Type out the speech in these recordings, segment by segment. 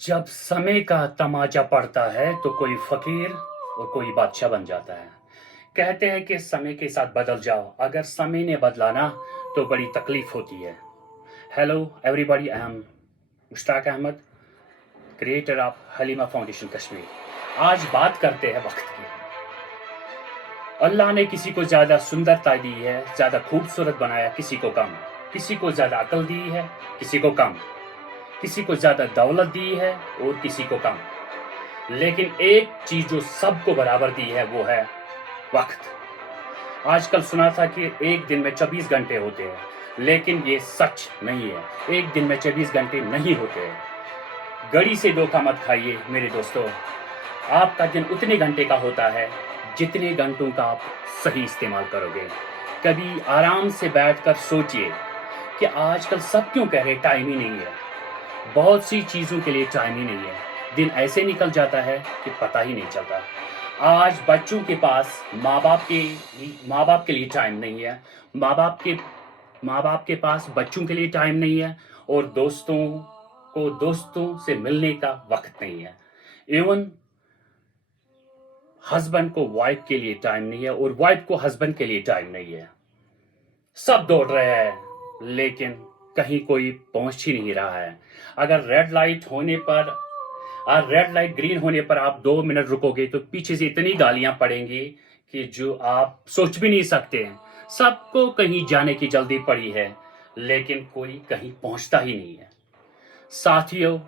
जब समय का तमाचा पड़ता है तो कोई फकीर और कोई बादशाह बन जाता है। कहते हैं कि समय के साथ बदल जाओ, अगर समय ने बदला ना तो बड़ी तकलीफ होती है। Hello everybody, I am Mushtaq Ahmad, creator of Halima foundation Kashmir. आज बात करते हैं वक्त की। अल्लाह ने किसी को ज़्यादा सुंदरता दी है, ज़्यादा खूबसूरत बनाया, किसी को कम। किसी को ज़्यादा अकल दी है, किसी को कम। किसी को ज़्यादा दौलत दी है और किसी को कम। लेकिन एक चीज जो सबको बराबर दी है वो है वक्त। आजकल सुना था कि एक दिन में 24 घंटे होते हैं, लेकिन ये सच नहीं है। एक दिन में 24 घंटे नहीं होते हैं। घड़ी से धोखा मत खाइए मेरे दोस्तों। आपका दिन उतने घंटे का होता है जितने घंटों का आप सही इस्तेमाल करोगे। कभी आराम से बैठकर सोचिए कि आजकल सब क्यों कह रहे टाइम ही नहीं है। बहुत सी चीज़ों के लिए टाइम ही नहीं है। दिन ऐसे निकल जाता है कि पता ही नहीं चलता। आज बच्चों के पास माँ बाप के लिए टाइम नहीं है। माँ बाप के पास बच्चों के लिए टाइम नहीं है, और दोस्तों से मिलने का वक्त नहीं है। इवन हस्बैंड को वाइफ के लिए टाइम नहीं है, और वाइफ को हस्बैंड के लिए टाइम नहीं है। सब दौड़ रहे हैं लेकिन कहीं कोई पहुंच ही नहीं रहा है। अगर रेड लाइट ग्रीन होने पर आप 2 मिनट रुकोगे तो पीछे से इतनी गालियां पड़ेंगी कि जो आप सोच भी नहीं सकते हैं। सबको कहीं जाने की जल्दी पड़ी है, लेकिन कोई कहीं पहुंचता ही नहीं है। साथियों,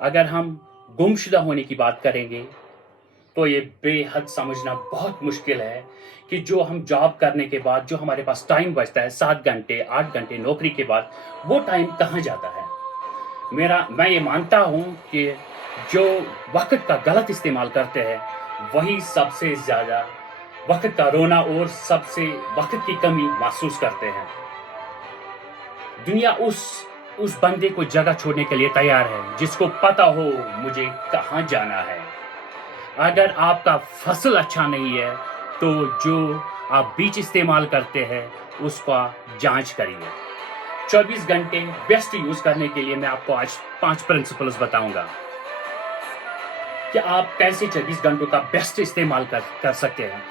अगर हम गुमशुदा होने की बात करेंगे तो ये बेहद समझना बहुत मुश्किल है कि जो हम जॉब करने के बाद जो हमारे पास टाइम बचता है, 7 घंटे 8 घंटे नौकरी के बाद, वो टाइम कहाँ जाता है। मैं ये मानता हूँ कि जो वक्त का गलत इस्तेमाल करते हैं वही सबसे ज़्यादा वक्त का रोना और सबसे वक्त की कमी महसूस करते हैं। दुनिया उस बंदे को जगह छोड़ने के लिए तैयार है जिसको पता हो मुझे कहाँ जाना है। अगर आपका फसल अच्छा नहीं है तो जो आप बीज इस्तेमाल करते हैं उसका जांच करिए। 24 घंटे बेस्ट यूज करने के लिए मैं आपको आज 5 प्रिंसिपल्स बताऊंगा कि आप कैसे 24 घंटों का बेस्ट इस्तेमाल कर सकते हैं।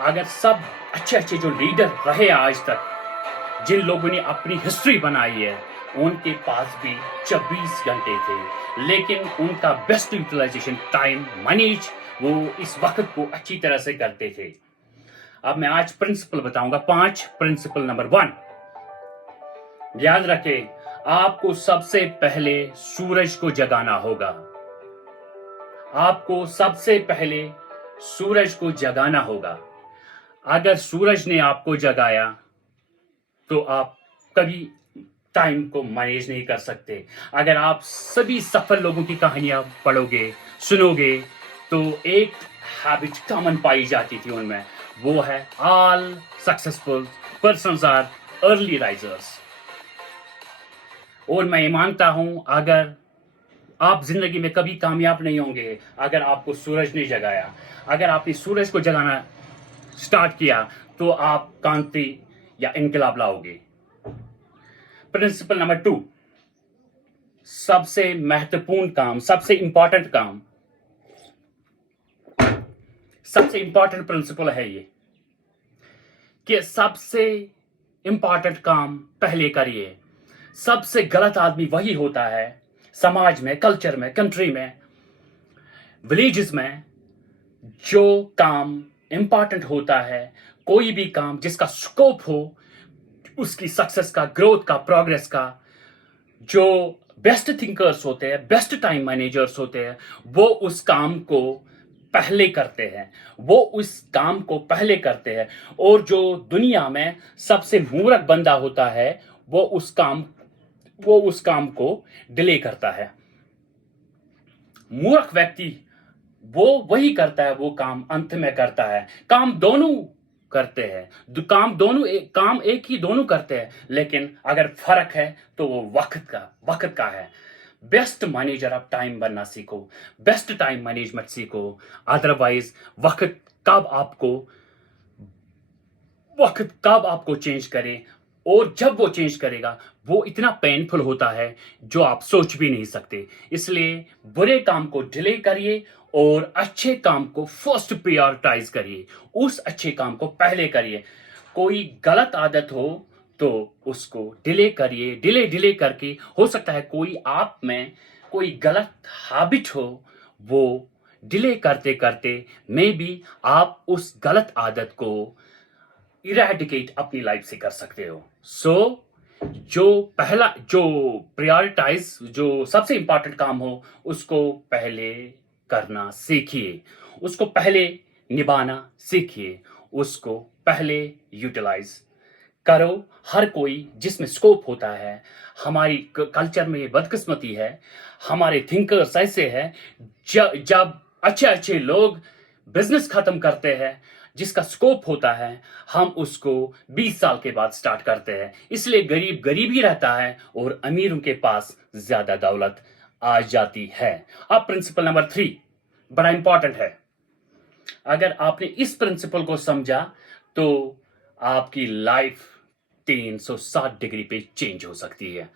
अगर सब अच्छे जो लीडर रहे आज तक, जिन लोगों ने अपनी हिस्ट्री बनाई है, उनके पास भी 24 घंटे थे, लेकिन उनका बेस्ट यूटिलाइजेशन टाइम मैनेज वो इस वक्त को अच्छी तरह से करते थे। अब मैं आज प्रिंसिपल बताऊंगा 5 प्रिंसिपल। नंबर 1, याद रखें, आपको सबसे पहले सूरज को जगाना होगा। आपको सबसे पहले सूरज को जगाना होगा। अगर सूरज ने आपको जगाया तो आप कभी टाइम को मैनेज नहीं कर सकते। अगर आप सभी सफल लोगों की कहानियां पढ़ोगे, सुनोगे, तो एक हैबिट कॉमन पाई जाती थी उनमें, वो है all successful persons are early risers. और मैं ये मानता हूं, अगर आप जिंदगी में कभी कामयाब नहीं होंगे अगर आपको सूरज नहीं जगाया। अगर आपने सूरज को जगाना स्टार्ट किया तो आप क्रांति या इनकलाब लाओगे। प्रिंसिपल नंबर 2, सबसे महत्वपूर्ण काम, सबसे इंपॉर्टेंट काम, सबसे इंपॉर्टेंट प्रिंसिपल है ये कि सबसे इंपॉर्टेंट काम पहले करिए। सबसे गलत आदमी वही होता है समाज में, कल्चर में, कंट्री में, विलेजेस में, जो काम इंपॉर्टेंट होता है, कोई भी काम जिसका स्कोप हो उसकी सक्सेस का, ग्रोथ का, प्रोग्रेस का, जो बेस्ट थिंकर्स होते हैं, बेस्ट टाइम मैनेजर्स होते हैं, वो उस काम को पहले करते हैं। और जो दुनिया में सबसे मूर्ख बंदा होता है वो उस काम को डिले करता है। मूर्ख व्यक्ति वो वही करता है, वो काम अंत में करता है। काम दोनों करते हैं, काम एक ही दोनों करते हैं, लेकिन अगर फर्क है तो वो वक्त का है। बेस्ट मैनेजर ऑफ टाइम बनना सीखो, बेस्ट टाइम मैनेजमेंट सीखो। अदरवाइज वक्त कब आपको चेंज करे और जब वो चेंज करेगा वो इतना पेनफुल होता है जो आप सोच भी नहीं सकते। इसलिए बुरे काम को डिले करिए और अच्छे काम को फर्स्ट प्रायोरिटाइज करिए, उस अच्छे काम को पहले करिए। कोई गलत आदत हो तो उसको डिले करिए, डिले डिले करके हो सकता है कोई आप में कोई गलत हैबिट हो, वो डिले करते करते मे बी आप उस गलत आदत को इरेडिकेट अपनी लाइफ से कर सकते हो। सो जो प्रायोरिटाइज जो सबसे इंपॉर्टेंट काम हो उसको पहले करना सीखिए, उसको पहले निभाना सीखिए, उसको पहले यूटिलाइज करो। हर कोई जिसमें स्कोप होता है, हमारी कल्चर में ये बदकिस्मती है, हमारे थिंकर्स ऐसे हैं, जब अच्छे अच्छे लोग बिजनेस खत्म करते हैं जिसका स्कोप होता है, हम उसको 20 साल के बाद स्टार्ट करते हैं। इसलिए गरीब गरीब ही रहता है और अमीरों के पास ज्यादा दौलत आ जाती है। अब प्रिंसिपल नंबर 3 बड़ा इंपॉर्टेंट है। अगर आपने इस प्रिंसिपल को समझा तो आपकी लाइफ 360 डिग्री पे चेंज हो सकती है।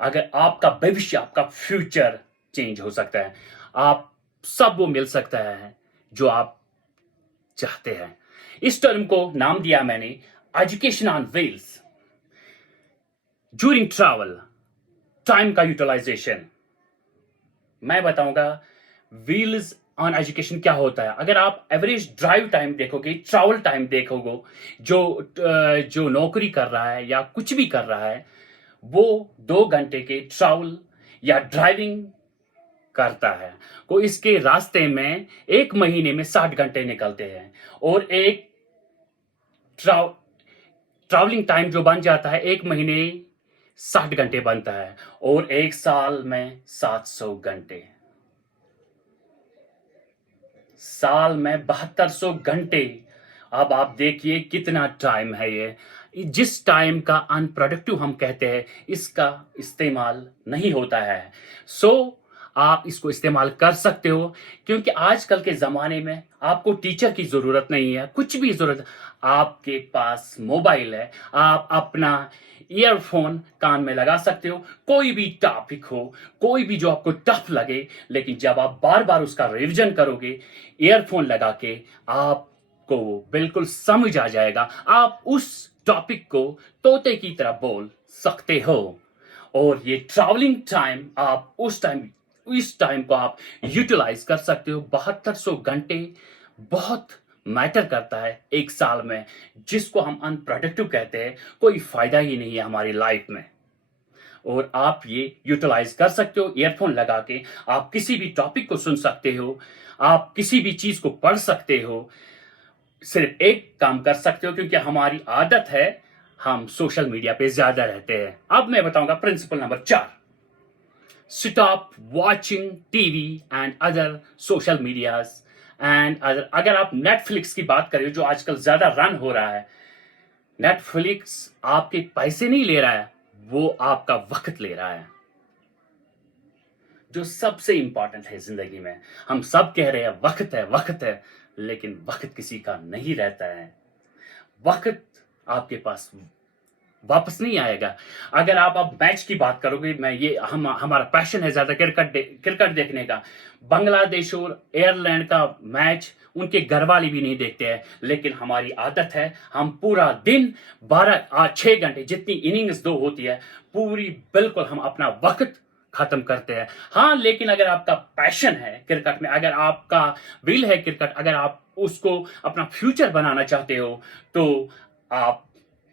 अगर आपका भविष्य, आपका फ्यूचर चेंज हो सकता है, आप सब वो मिल सकता है जो आप चाहते हैं। इस टर्म को नाम दिया मैंने education on wheels. During travel, time का यूटिलाइजेशन मैं बताऊंगा। व्हील्स ऑन एजुकेशन क्या होता है। अगर आप एवरेज ड्राइव टाइम देखोगे, ट्रैवल टाइम देखोगे, जो नौकरी कर रहा है या कुछ भी कर रहा है, वो 2 घंटे के ट्रैवल या ड्राइविंग करता है। को इसके रास्ते में 1 महीने में 60 घंटे निकलते हैं और एक ट्रैवलिंग टाइम जो बन जाता है 1 महीने 60 घंटे बनता है और 1 साल में 700 घंटे, साल में 7200 घंटे। अब आप देखिए कितना टाइम है ये। जिस टाइम का अनप्रोडक्टिव हम कहते हैं, इसका इस्तेमाल नहीं होता है। सो आप इसको इस्तेमाल कर सकते हो, क्योंकि आजकल के ज़माने में आपको टीचर की ज़रूरत नहीं है, कुछ भी ज़रूरत, आपके पास मोबाइल है, आप अपना ईयरफोन कान में लगा सकते हो, कोई भी टॉपिक हो, कोई भी जो आपको टफ लगे, लेकिन जब आप बार बार उसका रिवीजन करोगे ईयरफोन लगा के, आपको बिल्कुल समझ आ जाएगा। आप उस टॉपिक को तोते की तरह बोल सकते हो। और ये ट्रैवलिंग टाइम, आप इस टाइम को आप यूटिलाइज कर सकते हो। 7200 घंटे बहुत मैटर करता है 1 साल में, जिसको हम अनप्रोडक्टिव कहते हैं। कोई फायदा ही नहीं है हमारी लाइफ में। और आप ये यूटिलाइज कर सकते हो ईयरफोन लगा के। आप किसी भी टॉपिक को सुन सकते हो, आप किसी भी चीज को पढ़ सकते हो, सिर्फ एक काम कर सकते हो, क्योंकि हमारी आदत है हम सोशल मीडिया पे ज्यादा रहते हैं। अब मैं बताऊंगा principal number 4, stop watching TV and other social medias and other. अगर आप नेटफ्लिक्स की बात करें जो आजकल ज्यादा रन हो रहा है, नेटफ्लिक्स आपके पैसे नहीं ले रहा है, वो आपका वक्त ले रहा है, जो सबसे इंपॉर्टेंट है जिंदगी में। हम सब कह रहे हैं वक्त है, लेकिन वक्त किसी का नहीं रहता है। वक्त आपके पास वापस नहीं आएगा। अगर आप अब मैच की बात करोगे, मैं ये हमारा पैशन है ज्यादा क्रिकेट देखने का। बांग्लादेश और आयरलैंड का मैच उनके घर वाले भी नहीं देखते हैं, लेकिन हमारी आदत है हम पूरा दिन 6 घंटे जितनी इनिंग्स दो होती है पूरी, बिल्कुल हम अपना वक्त खत्म करते हैं। हाँ, लेकिन अगर आपका पैशन है क्रिकेट में, अगर आपका विल है क्रिकेट, अगर आप उसको अपना फ्यूचर बनाना चाहते हो, तो आप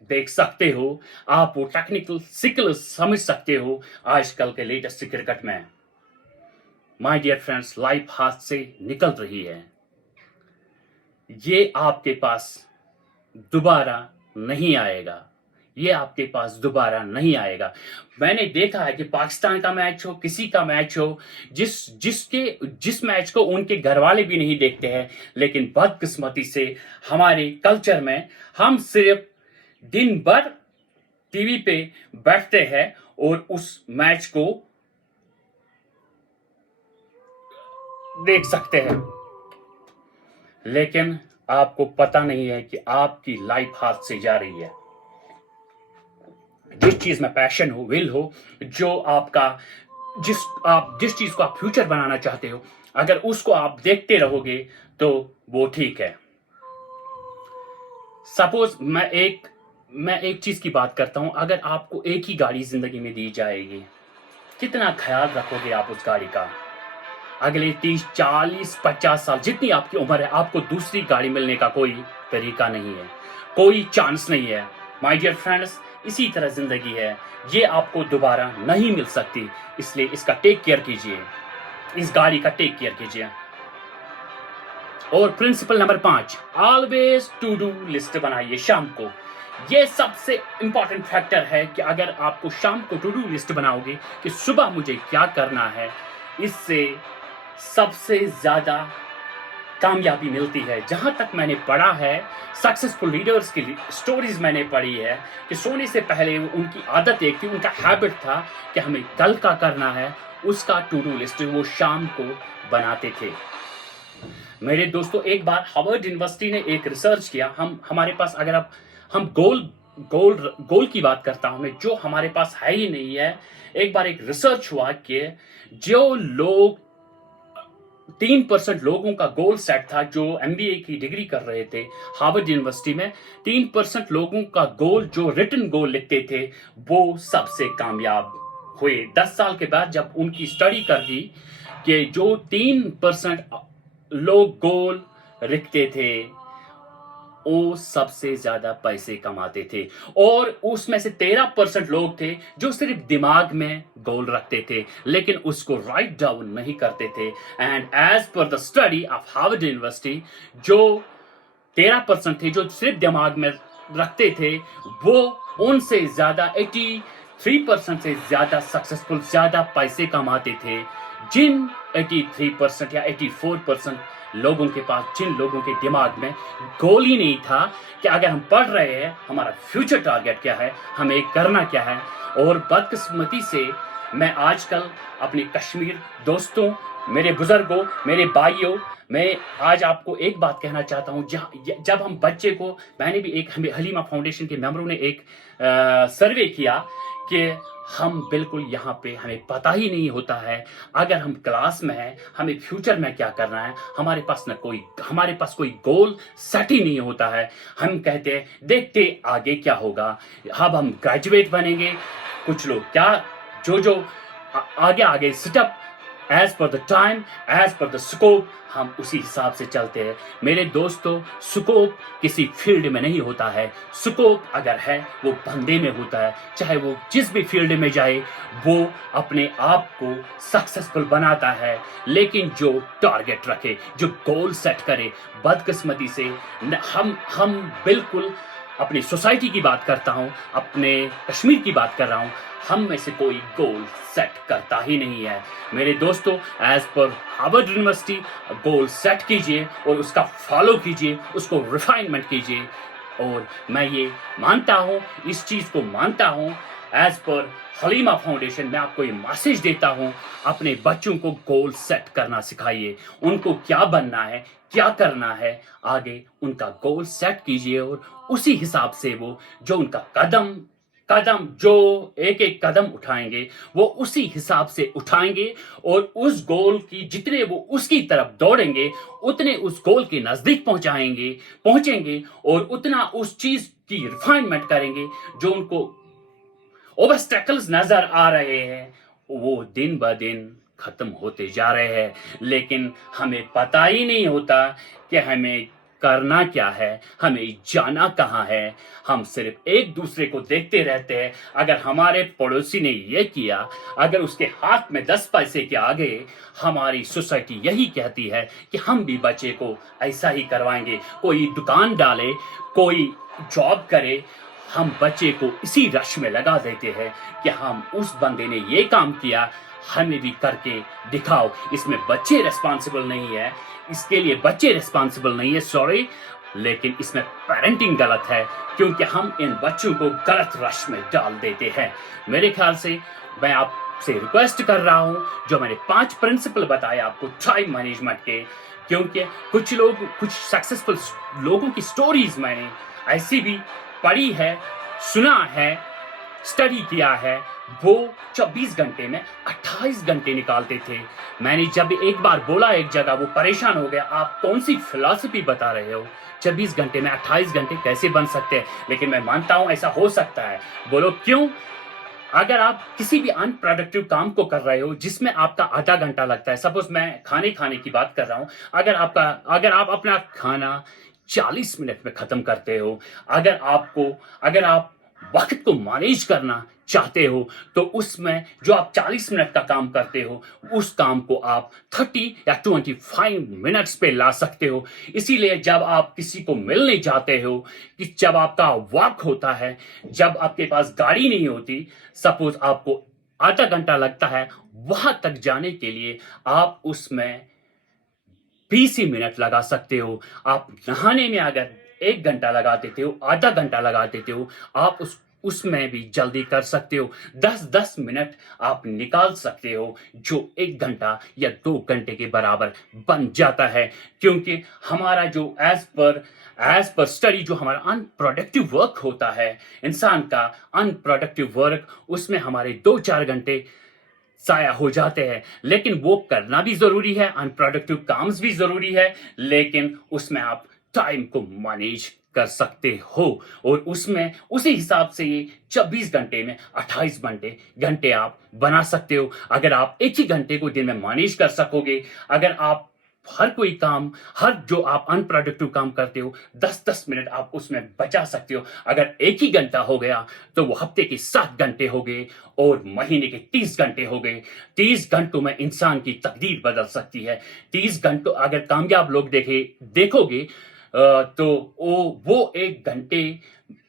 देख सकते हो, आप वो टेक्निकल स्किल्स समझ सकते हो आजकल के लेटेस्ट क्रिकेट में। माय डियर फ्रेंड्स, लाइफ हाथ से निकल रही है, ये आपके पास दोबारा नहीं आएगा, ये आपके पास दोबारा नहीं आएगा। मैंने देखा है कि पाकिस्तान का मैच हो, किसी का मैच हो, जिस मैच को उनके घर वाले भी नहीं देखते हैं, लेकिन बदकिस्मती से हमारे कल्चर में हम सिर्फ दिन भर टीवी पे बैठते हैं और उस मैच को देख सकते हैं, लेकिन आपको पता नहीं है कि आपकी लाइफ हाथ से जा रही है। जिस चीज में पैशन हो, विल हो, जो आपका जिस चीज को आप फ्यूचर बनाना चाहते हो, अगर उसको आप देखते रहोगे तो वो ठीक है। सपोज मैं एक चीज की बात करता हूं, अगर आपको एक ही गाड़ी जिंदगी में दी जाएगी, कितना ख्याल रखोगे आप उस गाड़ी का? अगले 30 40 50 साल जितनी आपकी उम्र है, आपको दूसरी गाड़ी मिलने का कोई तरीका नहीं है, कोई चांस नहीं है। माय डियर फ्रेंड्स, इसी तरह जिंदगी है, ये आपको दोबारा नहीं मिल सकती, इसलिए इसका टेक केयर कीजिए, इस गाड़ी का टेक केयर कीजिए। और principal number 5, always to do list बनाइए शाम को। ये सबसे इंपॉर्टेंट फैक्टर है कि अगर आपको शाम को टू डू लिस्ट बनाओगे कि सुबह मुझे क्या करना है, इससे सबसे ज्यादा कामयाबी मिलती है। जहां तक मैंने पढ़ा है, सक्सेसफुल लीडर्स की स्टोरीज मैंने पढ़ी है कि सोने से पहले उनकी आदत एक थी, उनका हैबिट था कि हमें कल का करना है, उसका टू डू लिस्ट वो शाम को बनाते थे। मेरे दोस्तों, एक बार हार्वर्ड यूनिवर्सिटी ने एक रिसर्च किया, हमारे पास अगर आप हम गोल की बात करता हूं मैं, जो हमारे पास है ही नहीं है। एक बार एक रिसर्च हुआ कि जो लोग 3% लोगों का गोल सेट था, जो एमबीए की डिग्री कर रहे थे हार्वर्ड यूनिवर्सिटी में, 3% लोगों का गोल, जो रिटन गोल लिखते थे, वो सबसे कामयाब हुए। 10 साल के बाद जब उनकी स्टडी कर दी कि जो 3% लोग गोल लिखते थे, वो सबसे ज्यादा पैसे कमाते थे। और उसमें से 13% लोग थे जो सिर्फ दिमाग में गोल रखते थे, लेकिन उसको राइट डाउन नहीं करते थे। And as per the study of Harvard University, जो 13% थे जो सिर्फ दिमाग में रखते थे, वो उनसे ज्यादा 83% से ज्यादा सक्सेसफुल, ज्यादा पैसे कमाते थे। जिन 83% या 84% लोगों के पास, जिन लोगों के दिमाग में गोल ही नहीं था कि अगर हम पढ़ रहे हैं, हमारा फ्यूचर टारगेट क्या है, हमें करना क्या है। और बदकिस्मती से मैं आजकल अपने कश्मीर दोस्तों, मेरे बुजुर्गों, मेरे भाइयों, मैं आज आपको एक बात कहना चाहता हूं। जब हम बच्चे को, मैंने भी एक, हलीमा फाउंडेशन के मेंबरों ने एक सर्वे किया कि हम बिल्कुल यहाँ पे हमें पता ही नहीं होता है, अगर हम क्लास में हैं, हमें फ्यूचर में क्या करना है, हमारे पास कोई गोल सेट ही नहीं होता है। हम कहते हैं देखते आगे क्या होगा, अब हम ग्रेजुएट बनेंगे, कुछ लोग क्या जो आगे आगे setup, as per the time, as per the scope, हम उसी हिसाब से चलते हैं। मेरे दोस्तों, स्कोप किसी फील्ड में नहीं होता है, स्कोप अगर है वो बंदे में होता है। चाहे वो जिस भी फील्ड में जाए, वो अपने आप को सक्सेसफुल बनाता है। लेकिन जो टारगेट रखे, जो गोल सेट करे, बदकिस्मती से हम बिल्कुल, अपनी सोसाइटी की बात करता हूं, अपने कश्मीर की बात कर रहा हूं, हम में से कोई गोल सेट करता ही नहीं है। मेरे दोस्तों, as per Harvard university, goal set कीजिए और उसका फॉलो कीजिए, उसको रिफाइनमेंट कीजिए। और मैं ये मानता हूं, इस चीज को मानता हूं, एज पर हलीमा फाउंडेशन, मैं आपको ये मैसेज देता हूं, अपने बच्चों को गोल सेट करना सिखाइए। उनको क्या बनना है, क्या करना है, आगे उनका गोल सेट कीजिए और उसी हिसाब से वो जो उनका कदम जो एक एक कदम उठाएंगे, वो उसी हिसाब से उठाएंगे। और उस गोल की, जितने वो उसकी तरफ दौड़ेंगे, उतने उस गोल के नजदीक पहुंचेंगे और उतना उस चीज की रिफाइनमेंट करेंगे। जो उनको ऑब्स्टेकल्स नजर आ रहे हैं, वो दिन ब दिन खत्म होते जा रहे हैं, लेकिन हमें पता ही नहीं होता कि हमें करना क्या है, हमें जाना कहाँ है। हम सिर्फ एक दूसरे को देखते रहते हैं। अगर हमारे पड़ोसी ने ये किया, अगर उसके हाथ में 10 पैसे के आ गए, हमारी सोसाइटी यही कहती है कि हम भी बच्चे को ऐसा ही करवाएंगे। कोई दुकान डाले, कोई जॉब करे, हम बच्चे को इसी रश में लगा देते हैं कि हम, उस बंदे ने ये काम किया, हमें भी करके दिखाओ। इसमें बच्चे रिस्पॉन्सिबल नहीं है, इसके लिए बच्चे रिस्पॉन्सिबल नहीं है, सॉरी, लेकिन इसमें पेरेंटिंग गलत है, क्योंकि हम इन बच्चों को गलत रश में डाल देते हैं। मेरे ख्याल से मैं आपसे रिक्वेस्ट कर रहा हूं, जो मैंने 5 प्रिंसिपल बताए आपको टाइम मैनेजमेंट के, क्योंकि कुछ सक्सेसफुल लोगों की स्टोरीज मैंने ऐसी भी पढ़ी है, सुना है, स्टडी किया है वो 24 घंटे में 28 घंटे निकालते थे। मैंने जब एक बार बोला एक जगह, वो परेशान हो गया, आप कौन सी फिलॉसफी बता रहे हो, 24 घंटे में 28 घंटे कैसे बन सकते हैं? लेकिन मैं मानता हूं ऐसा हो सकता है। बोलो क्यों? अगर आप किसी भी अनप्रोडक्टिव काम को कर रहे हो जिसमें आपका आधा घंटा लगता है, सपोज मैं खाने की बात कर रहा हूं, अगर आप अपना खाना 40 मिनट में खत्म करते हो, अगर आप वक्त को मैनेज करना चाहते हो, तो उसमें जो आप 40 मिनट का काम करते हो उस काम को आप 30 या 25 मिनट्स पे ला सकते हो। इसीलिए जब आप किसी को मिलने जाते हो, कि जब आपका वॉक होता है, जब आपके पास गाड़ी नहीं होती, सपोज आपको आधा घंटा लगता है वहां तक जाने के लिए, आप उसमें 20 ही मिनट लगा सकते हो। आप नहाने में अगर 1 घंटा लगा देते हो, आधा घंटा लगा देते हो, आप उसमें भी जल्दी कर सकते हो। 10-10 मिनट आप निकाल सकते हो, जो 1 घंटा या 2 घंटे के बराबर बन जाता है। क्योंकि हमारा जो एज पर स्टडी जो हमारा अनप्रोडक्टिव वर्क होता है, इंसान का अनप्रोडक्टिव वर्क, उसमें हमारे 2-4 घंटे ज़ाया हो जाते हैं। लेकिन वो करना भी ज़रूरी है, अनप्रोडक्टिव काम्स भी ज़रूरी है, लेकिन उसमें आप टाइम को मैनेज कर सकते हो, और उसमें उसी हिसाब से ये 24 घंटे में 28 घंटे आप बना सकते हो। अगर आप एक ही घंटे को दिन में मैनेज कर सकोगे, अगर आप हर जो आप अनप्रोडक्टिव काम करते हो, 10-10 मिनट आप उसमें बचा सकते हो। अगर एक ही घंटा हो गया तो वो हफ्ते के 7 घंटे हो गए और महीने के 30 घंटे हो गए। 30 घंटों में इंसान की तकदीर बदल सकती है। 30 घंटों अगर कामयाब लोग देखोगे, तो वो 1 घंटे,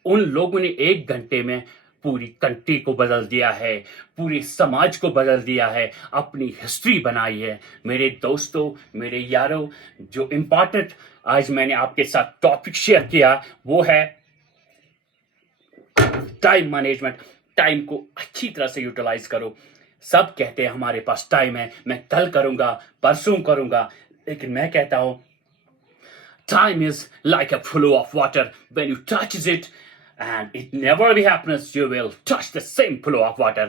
उन लोगों ने 1 घंटे में पूरी कंट्री को बदल दिया है, पूरे समाज को बदल दिया है, अपनी हिस्ट्री बनाई है। मेरे दोस्तों, मेरे यारों, जो इम्पोर्टेंट आज मैंने आपके साथ टॉपिक शेयर किया वो है टाइम मैनेजमेंट। टाइम को अच्छी तरह से यूटिलाइज करो। सब कहते हैं हमारे पास टाइम है, मैं कल करूंगा, परसों करूंगा, लेकिन मैं कहता हूं time is like a flow of water. When you touch it, and it never be happens, you will touch the same flow of water.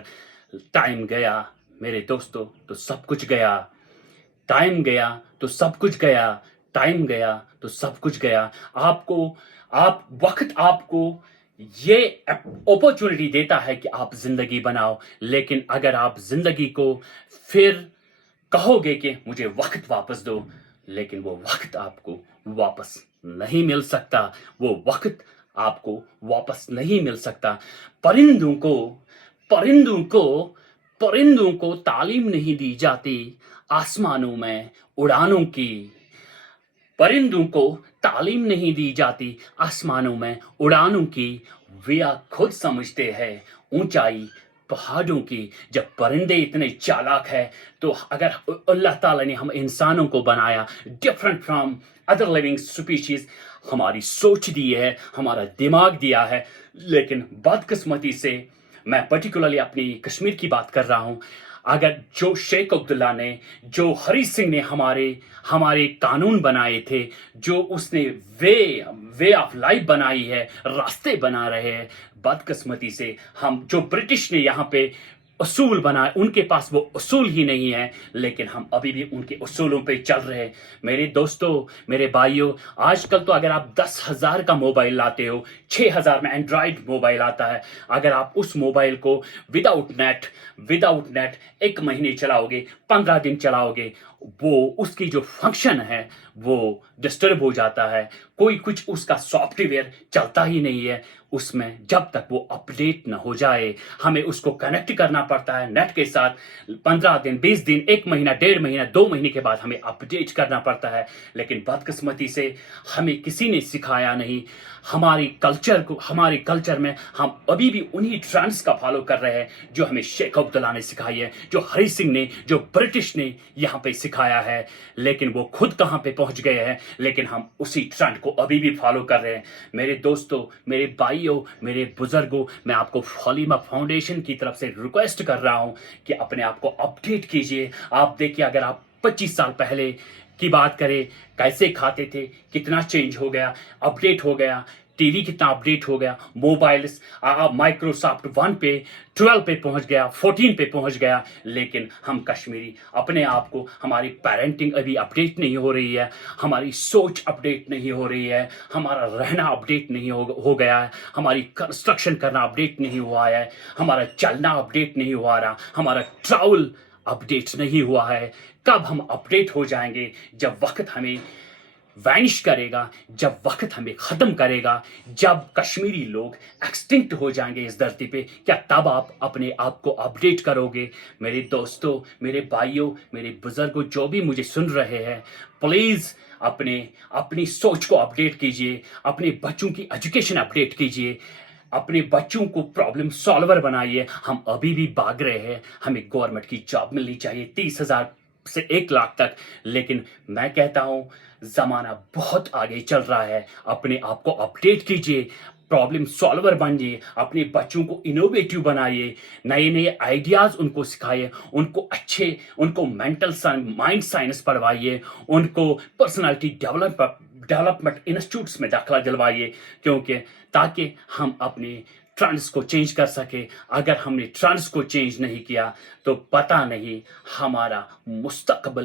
Time गया मेरे दोस्तों तो सब कुछ गया। टाइम गया तो सब कुछ गया। टाइम गया तो सब कुछ गया। वक्त आपको ये अपॉर्चुनिटी देता है कि आप जिंदगी बनाओ, लेकिन अगर आप जिंदगी को फिर कहोगे कि मुझे वक्त वापस दो, लेकिन वो वक्त आपको वापस नहीं मिल सकता। वो वक्त आपको वापस नहीं मिल सकता। परिंदों को परिंदों को परिंदों को तालीम नहीं दी जाती आसमानों में उड़ानों की। परिंदों को तालीम नहीं दी जाती आसमानों में उड़ानों की। वे खुद समझते हैं ऊंचाई पहाड़ों की। जब परिंदे इतने चालाक है, तो अगर अल्लाह ताला ने हम इंसानों को बनाया different from other living species, हमारी सोच दी है, हमारा दिमाग दिया है, लेकिन बदकिस्मती से, मैं पर्टिकुलरली अपनी कश्मीर की बात कर रहा हूं, अगर जो शेख अब्दुल्ला ने, जो हरी सिंह ने हमारे हमारे कानून बनाए थे, जो उसने वे ऑफ लाइफ बनाई है, रास्ते बना रहे हैं, बदकिस्मती से हम जो ब्रिटिश ने यहाँ पे उसूल बनाए, उनके पास वो उसूल ही नहीं है, लेकिन हम अभी भी उनके उसूलों पे चल रहे हैं। मेरे दोस्तों, मेरे भाइयों, आजकल तो अगर आप 10,000 का मोबाइल लाते हो, 6,000 में एंड्रॉयड मोबाइल आता है, अगर आप उस मोबाइल को विदाउट नेट 1 महीने चलाओगे, 15 दिन चलाओगे, वो उसकी जो फंक्शन है वो डिस्टर्ब हो जाता है। कोई कुछ उसका सॉफ्टवेयर चलता ही नहीं है उसमें, जब तक वो अपडेट ना हो जाए। हमें उसको कनेक्ट करना पड़ता है नेट के साथ। 15 दिन, 20 दिन, 1 महीना, 1.5 महीना, 2 महीने के बाद हमें अपडेट करना पड़ता है। लेकिन बदकिस्मती से हमें किसी ने सिखाया नहीं। हमारे कल्चर में हम अभी भी उन्हीं ट्रेंड्स का फॉलो कर रहे हैं जो हमें शेख अब्दुल्ला ने सिखाई है, जो हरी सिंह ने, जो ब्रिटिश ने यहाँ पे सिखाया है। लेकिन वो खुद कहाँ पे पहुंच गए हैं, लेकिन हम उसी ट्रेंड को अभी भी फॉलो कर रहे हैं। मेरे दोस्तों, मेरे भाइयों, मेरे बुजुर्गों, मैं आपको फॉलीमा फाउंडेशन की तरफ से रिक्वेस्ट कर रहा हूं कि अपने आप को अपडेट कीजिए। आप देखिए, अगर आप 25 साल पहले की बात करें, कैसे खाते थे, कितना चेंज हो गया, अपडेट हो गया। टीवी कितना अपडेट हो गया, मोबाइल्स माइक्रोसॉफ्ट 1 पे 12 पे पहुंच गया, 14 पे पहुंच गया, लेकिन हम कश्मीरी अपने आप को, हमारी पेरेंटिंग अभी अपडेट नहीं हो रही है, हमारी सोच अपडेट नहीं हो रही है, हमारा रहना अपडेट नहीं हो गया है, हमारी कंस्ट्रक्शन करना अपडेट नहीं हुआ है, हमारा चलना अपडेट नहीं हुआ रहा, हमारा ट्रैवल अपडेट नहीं हुआ है। कब हम अपडेट हो जाएंगे? जब वक्त हमें वैनिश करेगा, जब वक्त हमें ख़त्म करेगा, जब कश्मीरी लोग एक्सटिंक्ट हो जाएंगे इस धरती पे, क्या तब आप अपने आप को अपडेट करोगे? मेरे दोस्तों, मेरे भाइयों, मेरे बुजुर्गों, जो भी मुझे सुन रहे हैं, प्लीज़ अपनी सोच को अपडेट कीजिए, अपने बच्चों की एजुकेशन अपडेट कीजिए, अपने बच्चों को प्रॉब्लम सॉल्वर बनाइए। हम अभी भी भाग रहे हैं, हमें गवर्नमेंट की जॉब मिलनी चाहिए 30,000 से 1 लाख तक, लेकिन मैं कहता हूं जमाना बहुत आगे चल रहा है। अपने आप को अपडेट कीजिए, प्रॉब्लम सॉल्वर बनिए, अपने बच्चों को इनोवेटिव बनाइए, नए नए आइडियाज उनको सिखाइए, उनको मेंटल माइंड साइंस पढ़वाइए, उनको पर्सनालिटी डेवलपमेंट इंस्टीट्यूट्स में दाखिला दिलवाइए, क्योंकि ताकि हम अपने ट्रेंड्स को चेंज कर सके। अगर हमने ट्रेंड्स को चेंज नहीं किया तो पता नहीं हमारा मुस्तकबिल